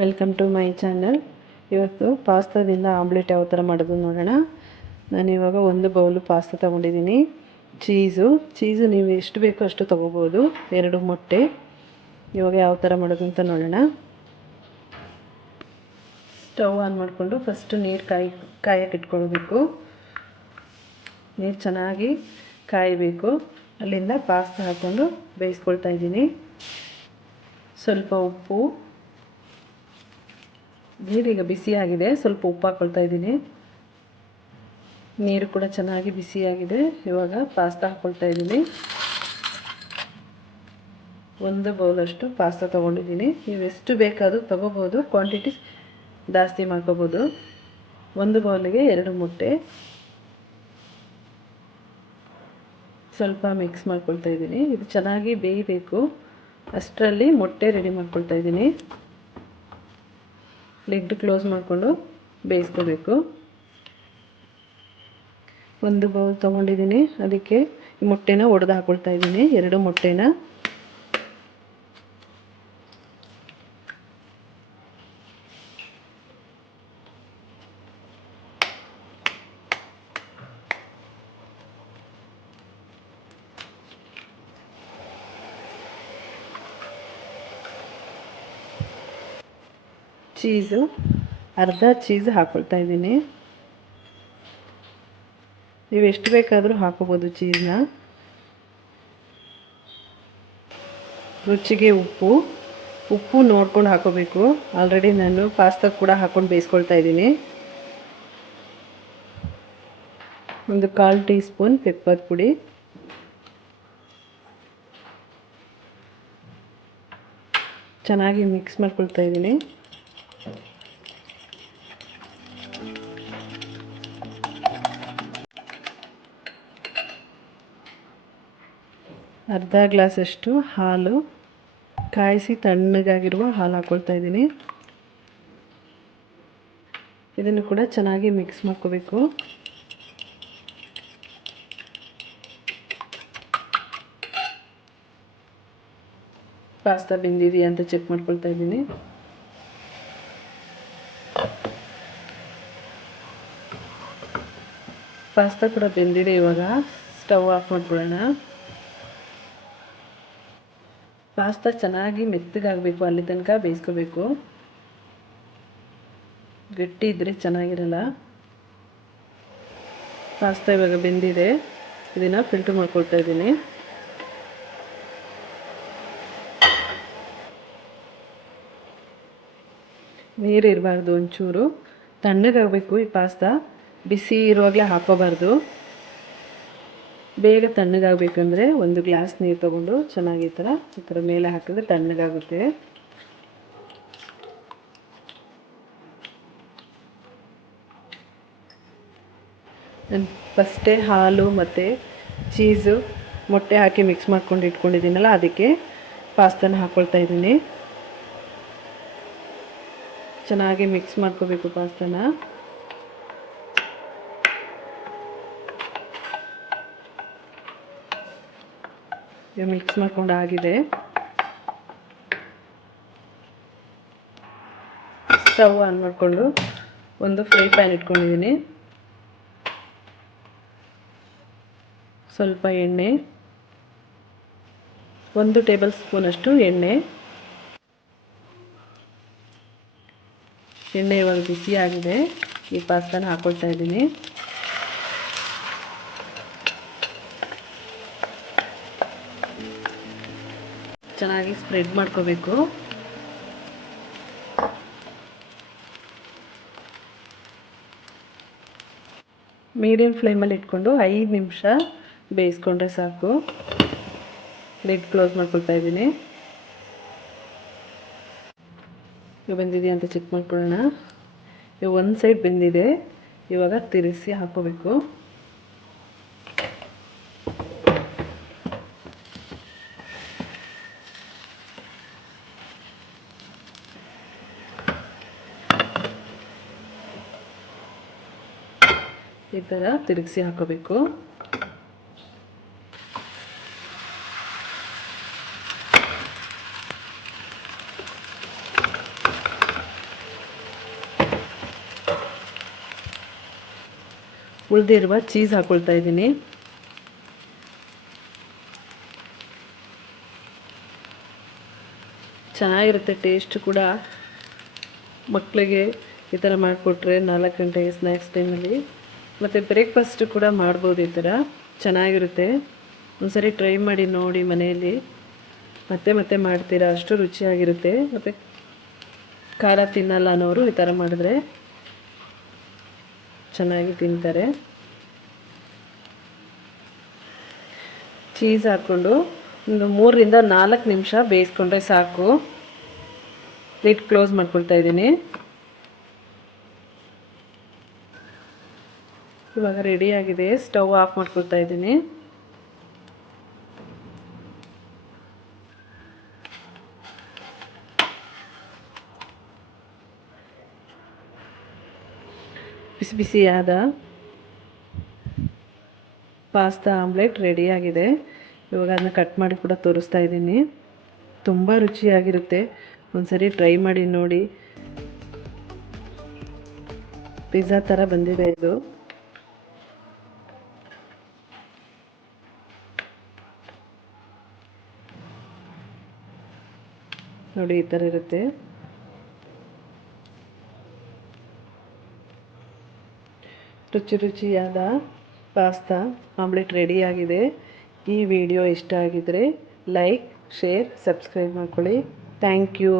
Welcome to my channel. ಇವತ್ತು ಪಾಸ್ತಾದಿಂದ omelette ಯಾವ ಥರ ಮಾಡೋದು ನೋಡೋಣ. ನಾನಿವಾಗ ಒಂದು ಬೌಲು ಪಾಸ್ತಾ ತೊಗೊಂಡಿದ್ದೀನಿ. ಚೀಸು ನೀವು ಎಷ್ಟು ಬೇಕೋ ಅಷ್ಟು ತೊಗೋಬೋದು. 2 ಮೊಟ್ಟೆ. ಇವಾಗ ಯಾವ ಥರ ಮಾಡೋದು ಅಂತ ನೋಡೋಣ. ಸ್ಟವ್ ಆನ್ ಮಾಡಿಕೊಂಡು ಫಸ್ಟು ನೀರು ಕಾಯಕ್ಕೆ ಇಟ್ಕೊಳ್ಬೇಕು. ನೀರು ಚೆನ್ನಾಗಿ ಕಾಯಬೇಕು. ಅಲ್ಲಿಂದ ಪಾಸ್ತಾ ಹಾಕ್ಕೊಂಡು ಬೇಯಿಸ್ಕೊಳ್ತಾ ಇದ್ದೀನಿ. ಸ್ವಲ್ಪ ಉಪ್ಪು, ನೀರೀಗ ಬಿಸಿಯಾಗಿದೆ, ಸ್ವಲ್ಪ ಉಪ್ಪು ಹಾಕ್ಕೊಳ್ತಾ ಇದ್ದೀನಿ. ನೀರು ಕೂಡ ಚೆನ್ನಾಗಿ ಬಿಸಿಯಾಗಿದೆ. ಇವಾಗ ಪಾಸ್ತಾ ಹಾಕ್ಕೊಳ್ತಾ ಇದ್ದೀನಿ. 1 ಬೌಲಷ್ಟು ಪಾಸ್ತಾ ತೊಗೊಂಡಿದ್ದೀನಿ. ನೀವು ಎಷ್ಟು ಬೇಕಾದರೂ ತೊಗೋಬೋದು, ಕ್ವಾಂಟಿಟಿ ಜಾಸ್ತಿ ಮಾಡ್ಕೋಬೋದು. 1 ಬೌಲಿಗೆ 2 ಮೊಟ್ಟೆ. ಸ್ವಲ್ಪ ಮಿಕ್ಸ್ ಮಾಡ್ಕೊಳ್ತಾ ಇದ್ದೀನಿ. ಇದು ಚೆನ್ನಾಗಿ ಬೇಯಬೇಕು. ಅಷ್ಟರಲ್ಲಿ ಮೊಟ್ಟೆ ರೆಡಿ ಮಾಡ್ಕೊಳ್ತಾ ಇದ್ದೀನಿ. ಲಿಡ್ ಕ್ಲೋಸ್ ಮಾಡಿಕೊಂಡು ಬೇಯಿಸ್ಕೋಬೇಕು. 1 ಬೌಲ್ ತೊಗೊಂಡಿದ್ದೀನಿ. ಅದಕ್ಕೆ ಮೊಟ್ಟೆನ ಒಡೆದು ಹಾಕ್ಕೊಳ್ತಾ ಇದ್ದೀನಿ. 2 ಮೊಟ್ಟೆನ ಅರ್ಧ ಚೀಸ್ ಹಾಕ್ಕೊಳ್ತಾ ಇದ್ದೀನಿ. ನೀವು ಎಷ್ಟು ಬೇಕಾದರೂ ಹಾಕೋಬೋದು ಚೀಸ್ನ. ರುಚಿಗೆ ಉಪ್ಪು ನೋಡ್ಕೊಂಡು ಹಾಕೋಬೇಕು. ಆಲ್ರೆಡಿ ನಾನು ಪಾಸ್ತಾ ಕೂಡ ಹಾಕ್ಕೊಂಡು ಬೇಯಿಸ್ಕೊಳ್ತಾ ಇದ್ದೀನಿ. 1/4 ಟೀ ಸ್ಪೂನ್ ಪೆಪ್ಪರ್ ಪುಡಿ, ಚೆನ್ನಾಗಿ ಮಿಕ್ಸ್ ಮಾಡ್ಕೊಳ್ತಾ ಇದ್ದೀನಿ. ಅರ್ಧ ಗ್ಲಾಸಷ್ಟು ಹಾಲು, ಕಾಯಿಸಿ ತಣ್ಣಗಾಗಿರುವ ಹಾಲು ಹಾಕ್ಕೊಳ್ತಾ ಇದ್ದೀನಿ. ಇದನ್ನು ಕೂಡ ಚೆನ್ನಾಗಿ ಮಿಕ್ಸ್ ಮಾಡ್ಕೋಬೇಕು. ಪಾಸ್ತಾ ಬೆಂದಿದೆಯಾ ಅಂತ ಚೆಕ್ ಮಾಡ್ಕೊಳ್ತಾ ಇದ್ದೀನಿ. ಪಾಸ್ತಾ ಕೂಡ ಬೆಂದಿದೆ. ಇವಾಗ ಸ್ಟವ್ ಆಫ್ ಮಾಡ್ಕೊಳ್ಳೋಣ. ಪಾಸ್ತಾ ಚೆನ್ನಾಗಿ ಮೆತ್ತಗಾಗಬೇಕು, ಅಲ್ಲಿ ತನಕ ಬೇಯಿಸ್ಕೋಬೇಕು. ಗಟ್ಟಿ ಇದ್ದರೆ ಚೆನ್ನಾಗಿರಲ್ಲ. ಪಾಸ್ತಾ ಇವಾಗ ಬೆಂದಿದೆ. ಇದನ್ನು ಫಿಲ್ಟರ್ ಮಾಡ್ಕೊಳ್ತಾ ಇದ್ದೀನಿ. ನೀರು ಇರಬಾರ್ದು, ಒಂಚೂರು ತಣ್ಣಗಾಗಬೇಕು ಈ ಪಾಸ್ತಾ. ಬಿಸಿ ಇರುವಾಗಲೇ ಹಾಕೋಬಾರ್ದು. ಬೇಗ ತಣ್ಣಗಾಗಬೇಕಂದ್ರೆ 1 ಗ್ಲಾಸ್ ನೀರು ತೊಗೊಂಡು ಚೆನ್ನಾಗಿ ಈ ಥರ ಮೇಲೆ ಹಾಕಿದ್ರೆ ತಣ್ಣಗಾಗುತ್ತೆ. ನಾನು ಫಸ್ಟೇ ಹಾಲು ಮತ್ತು ಚೀಸು ಮೊಟ್ಟೆ ಹಾಕಿ ಮಿಕ್ಸ್ ಮಾಡ್ಕೊಂಡು ಇಟ್ಕೊಂಡಿದ್ದೀನಲ್ಲ, ಅದಕ್ಕೆ ಪಾಸ್ತಾನ ಹಾಕ್ಕೊಳ್ತಾ ಇದ್ದೀನಿ. ಚೆನ್ನಾಗಿ ಮಿಕ್ಸ್ ಮಾಡ್ಕೋಬೇಕು ಪಾಸ್ತಾನ. ಮಿಕ್ಸ್ ಮಾಡ್ಕೊಂಡು ಆಗಿದೆ. ಸ್ಟವ್ ಆನ್ ಮಾಡಿಕೊಂಡು ಒಂದು ಫ್ರೈ ಪ್ಯಾನ್ ಇಟ್ಕೊಂಡಿದ್ದೀನಿ. ಸ್ವಲ್ಪ ಎಣ್ಣೆ, 1 ಟೇಬಲ್ ಸ್ಪೂನಷ್ಟು ಎಣ್ಣೆ ಇವಾಗ ಬಿಸಿಯಾಗಿದೆ. ಈ ಪಾಸ್ತಾನ ಹಾಕ್ಕೊಳ್ತಾ ಇದ್ದೀನಿ. ಚೆನ್ನಾಗಿ ಸ್ಪ್ರೆಡ್ ಮಾಡ್ಕೋಬೇಕು. ಮೀಡಿಯಂ ಫ್ಲೇಮಲ್ಲಿ ಇಟ್ಕೊಂಡು 5 ನಿಮಿಷ ಬೇಯಿಸ್ಕೊಂಡ್ರೆ ಸಾಕು. ಲಿಡ್ ಕ್ಲೋಸ್ ಮಾಡ್ಕೊಳ್ತಾ ಇದ್ದೀನಿ. ಬೆಂದಿದೆಯಾ ಅಂತ ಚೆಕ್ ಮಾಡ್ಕೊಳ್ಳೋಣ. ಒಂದು ಸೈಡ್ ಬೆಂದಿದೆ. ಇವಾಗ ತಿರುಗಿಸಿ ಹಾಕೋಬೇಕು. ಈ ಥರ ತಿರುಗಿಸಿ ಹಾಕೋಬೇಕು. ಉಳಿದಿರುವ ಚೀಸ್ ಹಾಕ್ಕೊಳ್ತಾ ಇದ್ದೀನಿ. ಚೆನ್ನಾಗಿರುತ್ತೆ ಟೇಸ್ಟ್ ಕೂಡ. ಮಕ್ಕಳಿಗೆ ಈ ಥರ ಮಾಡಿಕೊಟ್ರೆ 4 ಗಂಟೆಗೆ ಸ್ನ್ಯಾಕ್ಸ್ ಟೈಮಲ್ಲಿ, ಮತ್ತು ಬ್ರೇಕ್ಫಾಸ್ಟ್ ಕೂಡ ಮಾಡ್ಬೋದು. ಈ ಥರ ಚೆನ್ನಾಗಿರುತ್ತೆ. ಒಂದ್ಸರಿ ಟ್ರೈ ಮಾಡಿ ನೋಡಿ ಮನೆಯಲ್ಲಿ, ಮತ್ತೆ ಮತ್ತೆ ಮಾಡ್ತೀರಾ, ಅಷ್ಟು ರುಚಿಯಾಗಿರುತ್ತೆ. ಮತ್ತು ಖಾರ ತಿನ್ನಲ್ಲ ಅನ್ನೋರು ಈ ಥರ ಮಾಡಿದ್ರೆ ಚೆನ್ನಾಗಿ ತಿಂತಾರೆ. ಚೀಸ್ ಹಾಕ್ಕೊಂಡು ಒಂದು 3 ರಿಂದ 4 ನಿಮಿಷ ಬೇಯಿಸ್ಕೊಂಡ್ರೆ ಸಾಕು. ಲಿಡ್ ಕ್ಲೋಸ್ ಮಾಡ್ಕೊಳ್ತಾ ಇದ್ದೀನಿ. ಇವಾಗ ರೆಡಿಯಾಗಿದೆ. ಸ್ಟವ್ ಆಫ್ ಮಾಡ್ಕೊಳ್ತಾ ಇದ್ದೀನಿ. ಬಿಸಿ ಬಿಸಿಯಾದ ಪಾಸ್ತಾ ಆಮ್ಲೆಟ್ ರೆಡಿಯಾಗಿದೆ. ಇವಾಗ ಅದನ್ನ ಕಟ್ ಮಾಡಿ ಕೂಡ ತೋರಿಸ್ತಾ ಇದ್ದೀನಿ. ತುಂಬ ರುಚಿಯಾಗಿರುತ್ತೆ. ಒಂದ್ಸರಿ ಟ್ರೈ ಮಾಡಿ ನೋಡಿ. ಪಿಜ್ಜಾ ಥರ ಬಂದಿದೆ ಇದು. ನೋಡಿ ಈ ಥರ ಇರುತ್ತೆ. ರುಚಿಯಾದ ಪಾಸ್ತಾ ಆಮ್ಲೆಟ್ ರೆಡಿಯಾಗಿದೆ. ಈ ವಿಡಿಯೋ ಇಷ್ಟ ಆಗಿದರೆ ಲೈಕ್, ಶೇರ್, ಸಬ್ಸ್ಕ್ರೈಬ್ ಮಾಡ್ಕೊಳ್ಳಿ. Thank you.